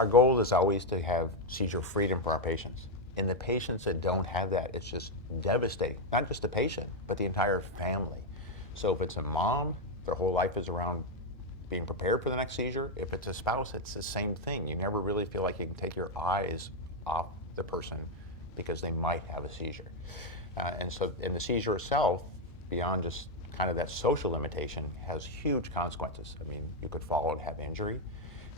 Our goal is always to have seizure freedom for our patients. In the patients that don't have that, it's just devastating. Not just the patient, but the entire family. So if it's a mom, their whole life is around being prepared for the next seizure. If it's a spouse, it's the same thing. You never really feel like you can take your eyes off the person because they might have a seizure. And the seizure itself, beyond just kind of that social limitation, has huge consequences. I mean, you could fall and have injury.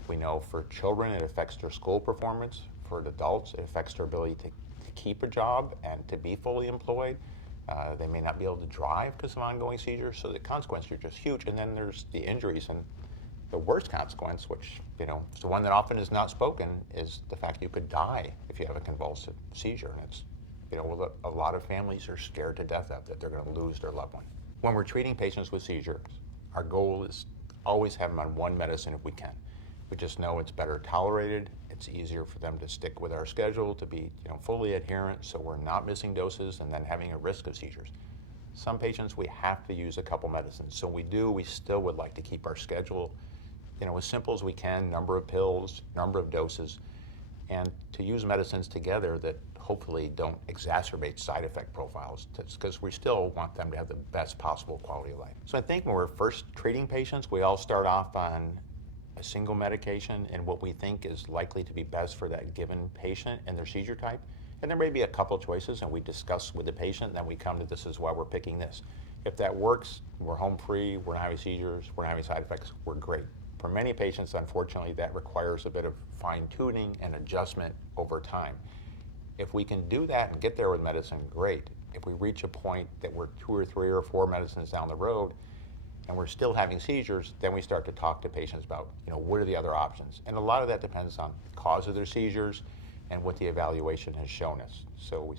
We know for children, it affects their school performance. For adults, it affects their ability to keep a job and to be fully employed. They may not be able to drive because of ongoing seizures, so the consequences are just huge. And then there's the injuries, and the worst consequence, which is the one that often is not spoken, is the fact you could die if you have a convulsive seizure. And it's a lot of families are scared to death of that they're going to lose their loved one. When we're treating patients with seizures, our goal is always have them on one medicine if we can. We just know it's better tolerated. It's easier for them to stick with our schedule, to be fully adherent, so we're not missing doses and then having a risk of seizures. Some patients we have to use a couple medicines. So we still would like to keep our schedule as simple as we can, number of pills, number of doses, and to use medicines together that hopefully don't exacerbate side effect profiles, because we still want them to have the best possible quality of life. So I think when we're first treating patients, we all start off on a single medication and what we think is likely to be best for that given patient and their seizure type. And there may be a couple choices, and we discuss with the patient, and then we come to this is why we're picking this. If that works, we're home free, we're not having seizures, we're not having side effects, we're great. For many patients, unfortunately, that requires a bit of fine-tuning and adjustment over time. If we can do that and get there with medicine, great. If we reach a point that we're 2 or 3 or 4 medicines down the road and we're still having seizures, then we start to talk to patients about, what are the other options? And a lot of that depends on the cause of their seizures and what the evaluation has shown us. So,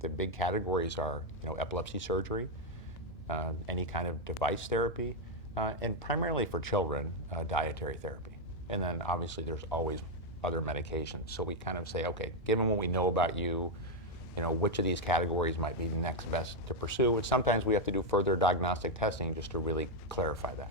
the big categories are, epilepsy surgery, any kind of device therapy, and primarily for children, dietary therapy. And then obviously there's always other medications. So we kind of say, okay, given what we know about you, which of these categories might be next best to pursue. And sometimes we have to do further diagnostic testing just to really clarify that.